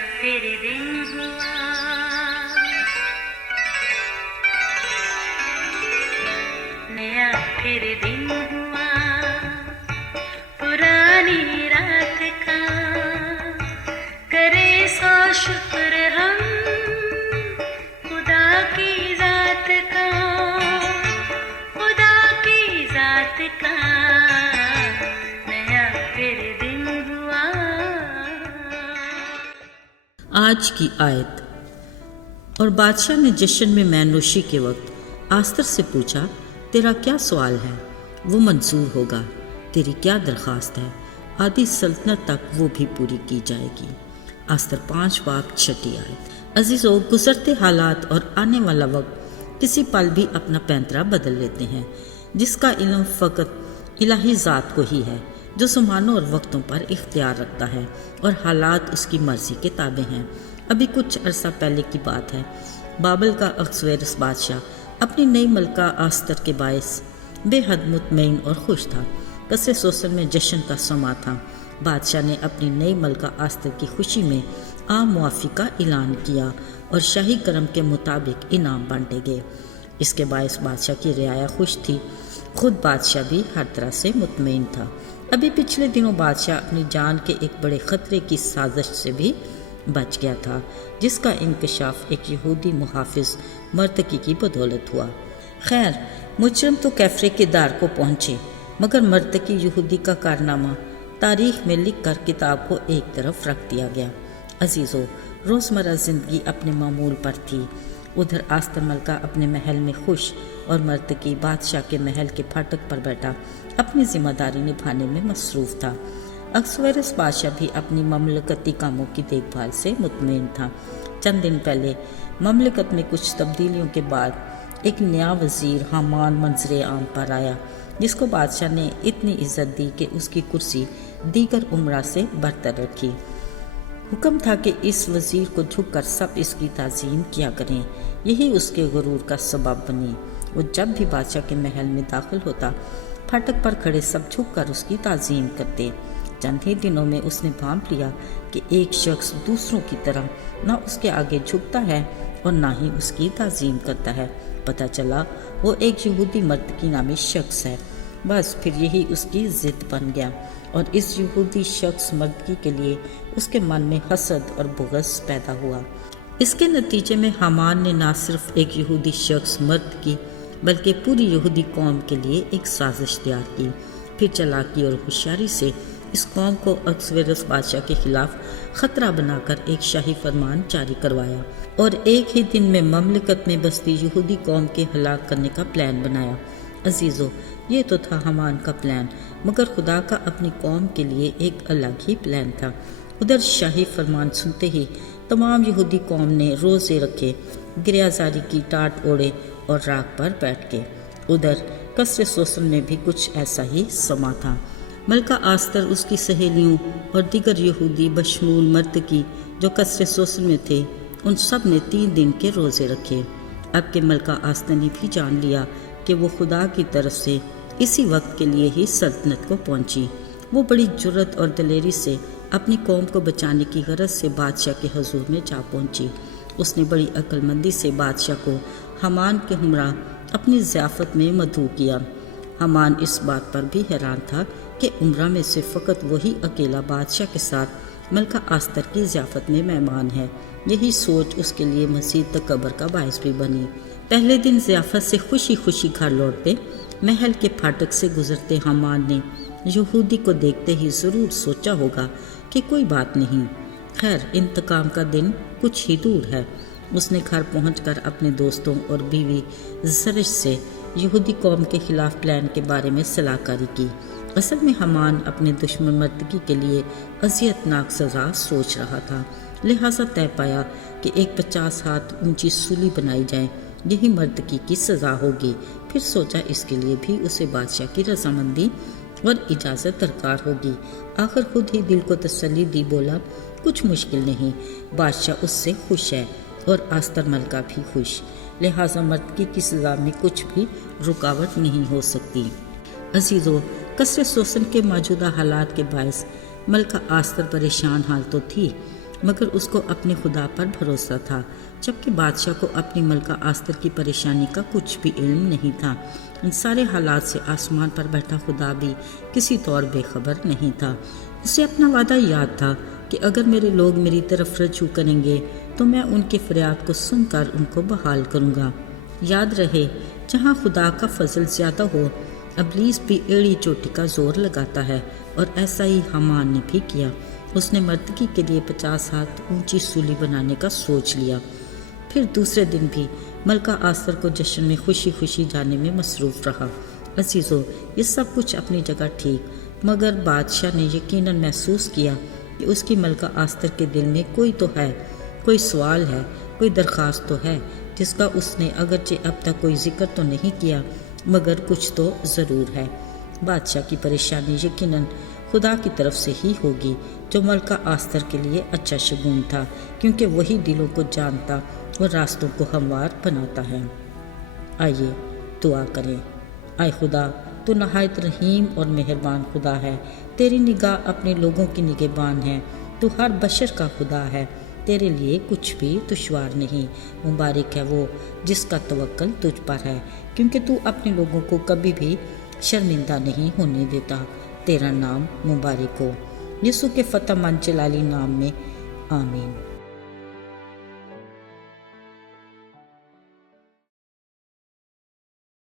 फिर दिन हुआ, नया फिर दिन हुआ, पुरानी रात का करे सो शुक्र हम खुदा की जात का, खुदा की जात का नया फिर दिन हुआ। आज की आयत। और बादशाह ने जश्न में मैनोशी के वक्त आस्तर से पूछा, तेरा क्या सवाल है? वो मंजूर होगा। तेरी क्या दरख्वास्त है? आधी सल्तनत तक वो भी पूरी की जाएगी। आस्तर 5 बाब 6 आयत। अजीज़ों, गुजरते हालात और आने वाला वक्त किसी पल भी अपना पैंतरा बदल लेते हैं, जिसका इल्म फ़कत इलाही ज़ात को ही है, जो ज़मानों और वक्तों पर इख्तियार रखता है और हालात उसकी मर्ज़ी के ताबे हैं। अभी कुछ अरसा पहले की बात है, बाबल का अहसवेरोस बादशाह अपनी नई मलका आस्तर के बायस बेहद मुतमईन और खुश था। कसरे सोसन में जश्न का समा था। बादशाह ने अपनी नई मलका आस्तर की खुशी में आम मुआफ़ी का ऐलान किया और शाही करम के मुताबिक इनाम बांटे गए। इसके बायस बादशाह की रियाया खुश थी। खुद बादशाह भी हर तरह से मुतमईन था। अभी पिछले दिनों बादशाह अपनी जान के एक बड़े ख़तरे की साजिश से भी बच गया था, जिसका इंकशाफ एक यहूदी मुहाफिज मर्तकी की बदौलत हुआ। खैर, मुजरम तो कैफरे के दार को पहुँचे, मगर मर्तकी यहूदी का कारनामा तारीख में लिख कर किताब को एक तरफ रख दिया गया। अजीज़ों, रोज़मर्रा ज़िंदगी अपने मामूल पर थी। उधर आस्तर मलका अपने महल में खुश और मर्तकी बादशाह के महल के फाटक पर बैठा अपनी जिम्मेदारी निभाने में मसरूफ़ था। अहसवेरोस बादशाह भी अपनी ममलकती कामों की देखभाल से मुतमईन था। चंद दिन पहले ममलकत में कुछ तब्दीलियों के बाद एक नया वज़ीर हामान मंजर आम पर आया, जिसको बादशाह ने इतनी इज्जत दी कि उसकी कुर्सी दीगर उमरा से बरतर रखी। हुक्म था कि इस वज़ीर को झुककर सब इसकी ताज़ीम किया करें। यही उसके गुरूर का सबब बनी। वो जब भी बादशाह के महल में दाखिल होता, फाटक पर खड़े सब झुककर उसकी ताज़ीम करते। चंद ही दिनों में उसने भांप लिया कि एक शख्स दूसरों की तरह ना उसके आगे झुकता है और ना ही उसकी ताज़ीम करता है। पता चला वो एक यहूदी मर्तकी नामी शख्स है। बस फिर यही उसकी ज़िद बन गया और इस यहूदी शख्स मर्तकी के लिए उसके मन में हसद और बुग़्ज़ पैदा हुआ। इसके नतीजे में हामान ने ना सिर्फ एक यहूदी शख्स मर्तकी बल्कि पूरी यहूदी कौम के लिए एक साजिश तैयार की। फिर चालाकी और होशियारी से इस कौम को अहसवेरोस बादशाह के खिलाफ ख़तरा बनाकर एक शाही फरमान जारी करवाया और एक ही दिन में ममलकत में बसती यहूदी कौम के हलाक करने का प्लान बनाया। अजीज़ों, ये तो था हामान का प्लान, मगर खुदा का अपनी कौम के लिए एक अलग ही प्लान था। उधर शाही फरमान सुनते ही तमाम यहूदी कौम ने रोज़े रखे, गिरयाजारी की, टाट ओढ़े और राख पर बैठ गए। उधर कसरे सोसन में भी कुछ ऐसा ही समा था। मलका आस्तर, उसकी सहेलियों और दीगर यहूदी बशमूल मर्तकी जो कसरे सोसन में थे, उन सब ने 3 दिन के रोज़े रखे। अब के मलका आस्तर ने भी जान लिया कि वो खुदा की तरफ से इसी वक्त के लिए ही सल्तनत को पहुंची। वो बड़ी जुर्रत और दलेरी से अपनी कौम को बचाने की गरज से बादशाह के हुजूर में जा पहुंची। उसने बड़ी अक्लमंदी से बादशाह को हामान के हमरा अपनी ज़ियाफ़त में मदऊ किया। हामान इस बात पर भी हैरान था कि उम्रा में से फ़कत वही अकेला बादशाह के साथ मलका आस्तर की ज़ियाफ़त में मेहमान है। यही सोच उसके लिए मज़ीद तकब्बुर का बायस भी बनी। पहले दिन ज़ियाफ़त से खुशी खुशी घर लौटते महल के फाटक से गुजरते हामान ने यहूदी को देखते ही ज़रूर सोचा होगा कि कोई बात नहीं, खैर इंतकाम का दिन कुछ ही दूर है। उसने घर पहुंचकर अपने दोस्तों और बीवी ज़रश से यहूदी कौम के ख़िलाफ़ प्लान के बारे में सलाहकारी की। असल में हामान अपने दुश्मन मर्तकी के लिए अज़ियतनाक सज़ा सोच रहा था, लिहाजा तय पाया कि एक 50 हाथ ऊंची सूली बनाई जाए, यही मर्तकी की सज़ा होगी। फिर सोचा इसके लिए भी उसे बादशाह की रजामंदी और इजाज़त दरकार होगी। आखिर खुद ही दिल को तसल्ली दी, बोला कुछ मुश्किल नहीं, बादशाह उससे खुश है और आस्तर मलका भी खुश, लिहाजा मर्तकी की सज़ा में कुछ भी रुकावट नहीं हो सकती। अजीज़ों, कसरे सोसन के मौजूदा हालात के बायस मलका आस्तर परेशान हाल तो थी, مگر اس کو اپنے خدا پر بھروسہ تھا، جبکہ بادشاہ کو اپنی ملکہ آستر کی پریشانی کا کچھ بھی علم نہیں تھا۔ ان سارے حالات سے آسمان پر بیٹھا خدا بھی کسی طور بے خبر نہیں تھا۔ اسے اپنا وعدہ یاد تھا کہ اگر میرے لوگ میری طرف رجوع کریں گے تو میں ان کے فریاد کو سن کر ان کو بحال کروں گا۔ یاد رہے، جہاں خدا کا فضل زیادہ ہو، ابلیس بھی ایڑی چوٹی کا زور لگاتا ہے، اور ایسا ہی حمان نے بھی کیا۔ اس نے مردگی کے لیے 50 ہاتھ اونچی سولی بنانے کا سوچ لیا۔ پھر دوسرے دن بھی ملکہ آستر کو جشن میں خوشی خوشی جانے میں مصروف رہا۔ عزیزو، یہ سب کچھ اپنی جگہ ٹھیک، مگر بادشاہ نے یقیناً محسوس کیا کہ اس کی ملکہ آستر کے دل میں کوئی تو ہے، کوئی سوال ہے، کوئی درخواست تو ہے، جس کا اس نے اگرچہ اب تک کوئی ذکر تو نہیں کیا، مگر کچھ تو ضرور ہے۔ بادشاہ کی پریشانی یقیناً خدا کی طرف سے ہی ہوگی، جو ملکہ آستر کے لیے اچھا شگون تھا، کیونکہ وہی دلوں کو جانتا اور راستوں کو ہموار بناتا ہے۔ آئیے دعا کریں۔ اے خدا، تو نہایت رحیم اور مہربان خدا ہے، تیری نگاہ اپنے لوگوں کی نگہبان ہے، تو ہر بشر کا خدا ہے، تیرے لیے کچھ بھی دشوار نہیں۔ مبارک ہے وہ جس کا توکل تجھ پر ہے، کیونکہ تو اپنے لوگوں کو کبھی بھی شرمندہ نہیں ہونے دیتا۔ تیرا نام مبارک ہو، یسوع کے فتح مند جلالی نام میں، آمین۔